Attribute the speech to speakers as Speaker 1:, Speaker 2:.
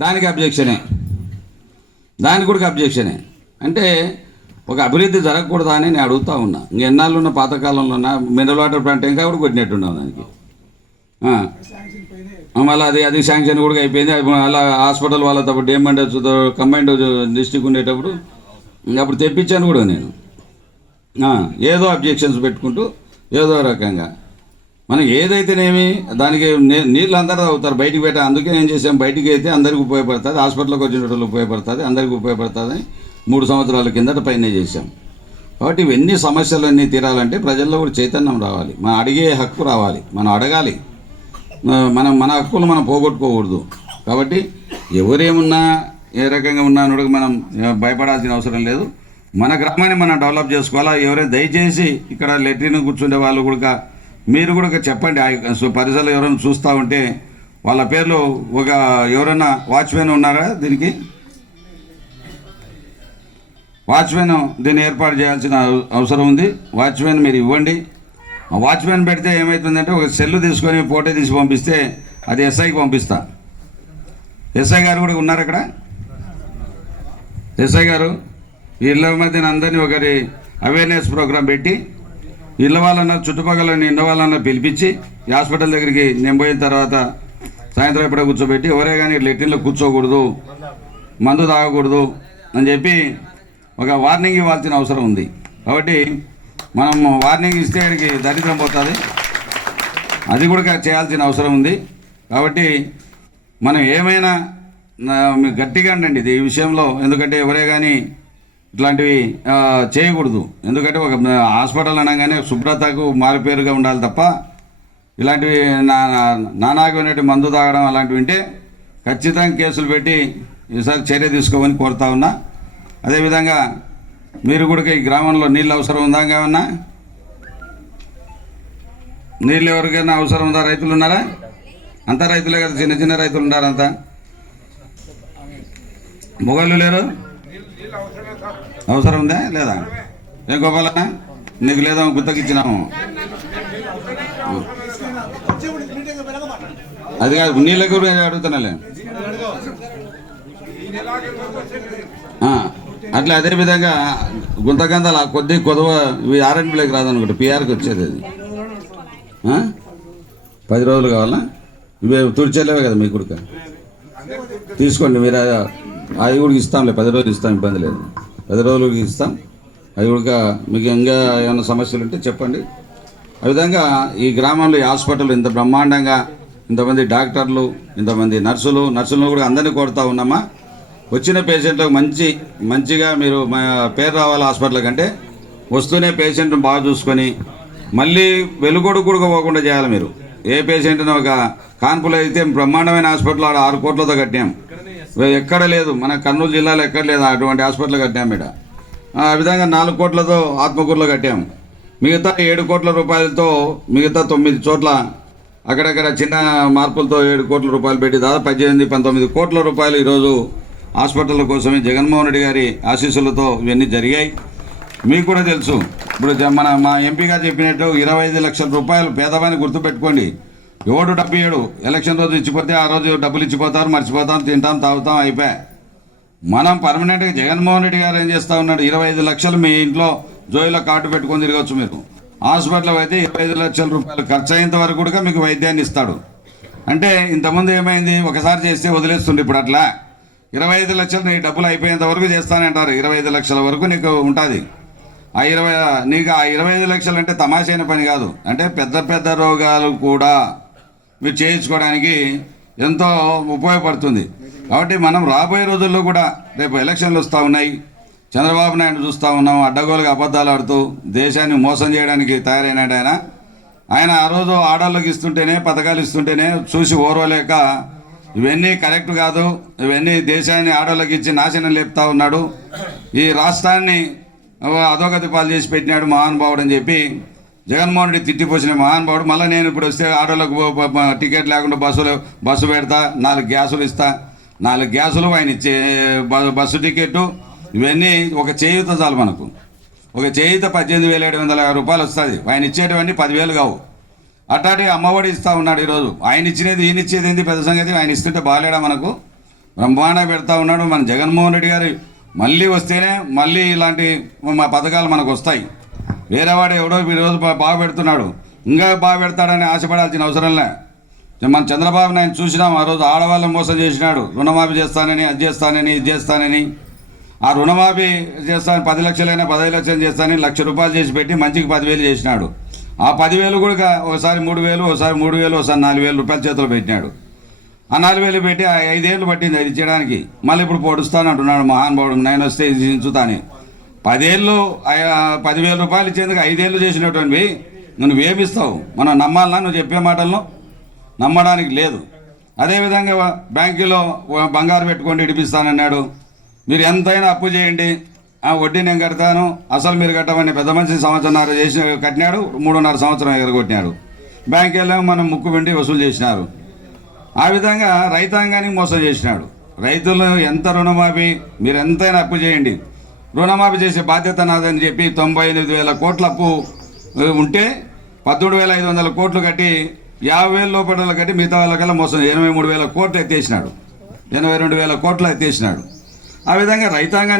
Speaker 1: దానికి అబ్జెక్షనే. దానికి కూడా అబ్జెక్షనే. అంటే ఒక అభివృద్ధి జరగకూడదా అని నేను అడుగుతా ఉన్నా. ఇంకెన్నాళ్ళు ఉన్న పాతకాలంలో ఉన్న మినరల్ వాటర్ ప్లాంట్ ఇంకా కూడా కొట్టినట్టున్నాం దానికి. మళ్ళీ అది అది శాంక్షన్ కూడా అయిపోయింది. అలా హాస్పిటల్ వాళ్ళతో డేమండ్ కంబైండ్ డిస్టిక్ ఉండేటప్పుడు అప్పుడు తెప్పించాను కూడా నేను. ఏదో అబ్జెక్షన్స్ పెట్టుకుంటూ ఏదో రకంగా. మనం ఏదైతేనేమి దానికి నీళ్ళు అందరూ అవుతారు బయటికి పెట్టా అందుకే ఏం చేసాం బయటికి అయితే అందరికి ఉపయోగపడుతుంది. హాస్పిటల్కి వచ్చిన వాళ్ళు ఉపయోగపడుతుంది. అందరికి ఉపయోగపడుతుంది అని మూడు సంవత్సరాల కిందట పైన చేసాం కాబట్టి ఇవన్నీ సమస్యలన్నీ తీరాలంటే ప్రజల్లో కూడా చైతన్యం రావాలి. మనం అడిగే హక్కు రావాలి. మనం అడగాలి. మనం మన హక్కులు మనం పోగొట్టుకోకూడదు. కాబట్టి ఎవరేమున్నా ఏ రకంగా ఉన్నా అని మనం భయపడాల్సిన అవసరం లేదు. మన గ్రామాన్ని మనం డెవలప్ చేసుకోవాలా? ఎవరైనా దయచేసి ఇక్కడ లెట్రిన్ కూర్చుండే వాళ్ళు కూడా మీరు కూడా చెప్పండి. ఆ సో పరిసరాలు ఎవరైనా చూస్తూ ఉంటే వాళ్ళ పేర్లు ఒక ఎవరైనా వాచ్మెన్ ఉన్నారా దీనికి? వాచ్మెన్ దీన్ని ఏర్పాటు చేయాల్సిన అవసరం ఉంది. వాచ్మెన్ మీరు ఇవ్వండి. ఆ వాచ్మెన్ పెడితే ఏమవుతుందంటే ఒక సెల్లు తీసుకొని ఫోటో తీసి పంపిస్తే అది ఎస్ఐకి పంపిస్తా. ఎస్ఐ గారు కూడా ఉన్నారు అక్కడ? ఎస్ఐ గారు వీళ్ళ మధ్యన అందరినీ ఒకరి అవేర్నెస్ ప్రోగ్రాం పెట్టి ఇళ్ళ వాళ్ళన్న చుట్టుపక్కల ఇళ్ళ వాళ్ళన్న పిలిపించి హాస్పిటల్ దగ్గరికి నేను పోయిన తర్వాత సాయంత్రం ఎప్పుడో కూర్చోబెట్టి ఎవరే కానీ లెట్రిన్లో కూర్చోకూడదు మందు తాగకూడదు అని చెప్పి ఒక వార్నింగ్ ఇవ్వాల్సిన అవసరం ఉంది. కాబట్టి మనం వార్నింగ్ ఇస్తే ఆయనకి దరిద్రం పోతుంది. అది కూడా చేయాల్సిన అవసరం ఉంది. కాబట్టి మనం ఏమైనా గట్టిగా ఉండండి ఇది ఈ విషయంలో. ఎందుకంటే ఎవరే కానీ ఇట్లాంటివి చేయకూడదు. ఎందుకంటే ఒక హాస్పిటల్ అనగానే శుభ్రతకు మారుపేరుగా ఉండాలి తప్ప ఇలాంటివి నా నానాగమైనటువంటి మందు తాగడం అలాంటివి ఉంటే ఖచ్చితంగా కేసులు పెట్టి ఈసారి చర్య తీసుకోమని కోరుతా ఉన్నా. అదేవిధంగా మీరు కూడా ఈ గ్రామంలో నీళ్ళు అవసరం ఉందా ఏమన్నా నీళ్ళు ఎవరికైనా అవసరం ఉందా? రైతులు ఉన్నారా? అంతా రైతులే కదా చిన్న చిన్న రైతులు ఉన్నారంతా. మొగలు మొగళ్ళు లేరు? అవసరం ఉందా లేదా ఏం గోపాల నీకు లేదా గుత్తకి ఇచ్చినాము అది కాదు నీళ్ళ గురించి అడుగుతున్నాలే అట్లా అదే విధంగా గుంతకందాల కొద్ది కొదవ ఇవి ఆర్ఎండ్బీలోకి రాదనుకుంటా పిఆర్కి వచ్చేది అది పది రోజులు కావాలా ఇవి తుడిచేలేవే కదా మీ కొడుక తీసుకోండి మీరు అవి కూడా ఇస్తాంలే పది రోజులు ఇస్తాం ఇబ్బంది లేదు పది రోజులకి ఇస్తాం. అది కూడా మీకు ఇంకా ఏమైనా సమస్యలు ఉంటే చెప్పండి. ఆ విధంగా ఈ గ్రామంలో ఈ హాస్పిటల్ ఇంత బ్రహ్మాండంగా ఇంతమంది డాక్టర్లు ఇంతమంది నర్సులు నర్సులను కూడా అందరినీ కోరుతా ఉన్నామా? వచ్చిన పేషెంట్లకు మంచి మంచిగా మీరు మా పేరు రావాలి హాస్పిటల్ కంటే వస్తూనే పేషెంట్ని బాగా చూసుకొని మళ్ళీ వెలుగొడు కూడా పోకుండా చేయాలి మీరు. ఏ పేషెంట్ని ఒక కాన్పులో అయితే బ్రహ్మాండమైన హాస్పిటల్ ఆడ ఆరు కోట్లతో కట్టాం ఎక్కడ లేదు. మన కర్నూలు జిల్లాలో ఎక్కడ లేదు. అటువంటి హాస్పిటల్ కట్టాము ఇక్కడ. ఆ విధంగా నాలుగు కోట్లతో ఆత్మకూరులో కట్టాము మిగతా ఏడు కోట్ల రూపాయలతో మిగతా తొమ్మిది చోట్ల అక్కడక్కడ చిన్న మార్పులతో ఏడు కోట్ల రూపాయలు పెట్టి దాదాపు పద్దెనిమిది పంతొమ్మిది కోట్ల రూపాయలు ఈరోజు హాస్పిటల్ కోసమే జగన్మోహన్ రెడ్డి గారి ఆశీస్సులతో ఇవన్నీ జరిగాయి. మీకు కూడా తెలుసు. ఇప్పుడు జ- మన మా ఎంపీగా చెప్పినట్టు ఇరవై ఐదు లక్షల రూపాయలు పేదవాన్ని గుర్తుపెట్టుకోండి. ఎవడు డబ్బు ఏడు ఎలక్షన్ రోజు ఇచ్చిపోతే ఆ రోజు డబ్బులు ఇచ్చిపోతారు మర్చిపోతాం తింటాం తాగుతాం అయిపోయా మనం పర్మనెంట్గా జగన్మోహన్ రెడ్డి గారు ఏం చేస్తూ ఉన్నాడు? ఇరవై ఐదు లక్షలు మీ ఇంట్లో జోయిలో కార్డు పెట్టుకొని తిరగచ్చు మీరు. హాస్పిటల్ అయితే ఇరవై ఐదు లక్షల రూపాయలు ఖర్చు అయ్యేంత వరకు కూడా మీకు వైద్యాన్ని ఇస్తాడు. అంటే ఇంతకుముందు ఏమైంది? ఒకసారి చేస్తే వదిలేస్తుండే ఇప్పుడు అట్లా. ఇరవై ఐదు లక్షలు నీ డబ్బులు అయిపోయేంత వరకు చేస్తానంటారు ఇరవై ఐదు లక్షల వరకు నీకు ఉంటుంది. ఆ ఇరవై నీకు ఆ ఇరవై ఐదు లక్షలు అంటే తమాషైన పని కాదు. అంటే పెద్ద పెద్ద రోగాలు కూడా. మీరు చేయించుకోవడానికి ఎంతో ఉపయోగపడుతుంది. కాబట్టి మనం రాబోయే రోజుల్లో కూడా రేపు ఎలక్షన్లు వస్తూ ఉన్నాయి. చంద్రబాబు నాయుడు చూస్తూ ఉన్నాం అడ్డగోలుగా అబద్ధాలు ఆడుతూ దేశాన్ని మోసం చేయడానికి తయారైనాడు ఆయన. ఆయన ఆ రోజు ఆర్డర్లకు ఇస్తుంటేనే పథకాలు ఇస్తుంటేనే చూసి ఓర్వలేక ఇవన్నీ కరెక్ట్ కాదు ఇవన్నీ దేశాన్ని ఆడోళ్ళకి ఇచ్చి నాశనం లేపుతా ఉన్నాడు. ఈ రాష్ట్రాన్ని అధోగతి పాలు చేసి పెట్టినాడు మహానుభావుడు అని చెప్పి జగన్మోహన్ రెడ్డి తిట్టిపోసిన మహానుభావుడు మళ్ళీ నేను ఇప్పుడు వస్తే ఆటోలకు పో- టికెట్ లేకుండా బస్సులు బస్సు పెడతా నాలుగు గ్యాసులు ఇస్తా. నాలుగు గ్యాసులు ఆయన ఇచ్చే బస్సు టికెట్ ఇవన్నీ ఒక చేయుత చాలు మనకు. ఒక చేయుత పద్దెనిమిది వేల ఏడు వందల యాభై రూపాయలు వస్తుంది. ఆయన ఇచ్చేటివన్నీ పదివేలు కావు. అట్లాంటి అమ్మఒడి ఇస్తా ఉన్నాడు ఈరోజు. ఆయన ఇచ్చినది ఈయన ఇచ్చేది ఏంది? పెద్ద సంగతి ఆయన ఇస్తుంటే బాగాలేడా మనకు? బ్రహ్మాండ పెడతా ఉన్నాడు మన జగన్మోహన్ రెడ్డి గారు. మళ్ళీ వస్తేనే మళ్ళీ ఇలాంటి మా పథకాలు మనకు వస్తాయి. వేరేవాడు ఎవడో ఈరోజు బాగా పెడుతున్నాడు. ఇంకా బాగా పెడతాడని ఆశపడాల్సిన అవసరం లే. మన చంద్రబాబు నాయన చూసినాం ఆ రోజు ఆడవాళ్ళని మోసం చేసినాడు. రుణమాఫీ చేస్తానని అది చేస్తానని ఇది చేస్తానని. ఆ రుణమాఫీ చేస్తాను పది లక్షలైనా పదహైదు లక్షలు చేస్తానని లక్ష రూపాయలు చేసి పెట్టి మంచికి పదివేలు చేసినాడు. ఆ పదివేలు కూడా ఒకసారి మూడు వేలు ఒకసారి మూడు వేలు ఒకసారి నాలుగు వేలు రూపాయల చేతులు పెట్టినాడు. ఆ నాలుగు వేలు పెట్టి ఆ ఐదేళ్ళు పట్టింది అది ఇచ్చేయడానికి. మళ్ళీ ఇప్పుడు పొడుస్తాను అంటున్నాడు మహానుభావుడు నేను వస్తే ఇది దించుతానే పదేళ్ళు పదివేల రూపాయలు ఇచ్చేందుకు ఐదేళ్ళు చేసినటువంటివి నువ్వు వేపిస్తావు మనం నమ్మాలన్నా నువ్వు చెప్పే మాటలను నమ్మడానికి లేదు. అదేవిధంగా బ్యాంకులో బంగారు పెట్టుకొని ఇడిపిస్తానన్నాడు. మీరు ఎంతైనా అప్పు చేయండి. ఆ వడ్డీ నేను కడతాను. అసలు మీరు కట్టమని పెద్ద మనిషి సంవత్సరంన్నర చేసి కట్టినాడు మూడున్నర సంవత్సరం ఎగరగొట్టినాడు. బ్యాంక్ వెళ్ళాము మనం ముక్కు పిండి వసూలు చేసినారు. ఆ విధంగా రైతాంగానికి మోసం చేసినాడు. రైతులు ఎంత రుణమాఫీ మీరు ఎంతైనా అప్పు చేయండి. రుణమాఫీ చేసే బాధ్యత నాదని చెప్పి తొంభై ఎనిమిది వేల కోట్ల అప్పు ఉంటే పద్దెనిమిది వేల ఐదు వందల కోట్లు కట్టి యాభై వేల లోపల కట్టి మిగతా వాళ్ళకల్లా మోసం ఎనభై మూడు వేల కోట్లు ఎత్తేసినాడు. ఎనభై రెండు వేల కోట్లు ఎత్తేసినాడు. ఆ విధంగా రైతాంగాన్ని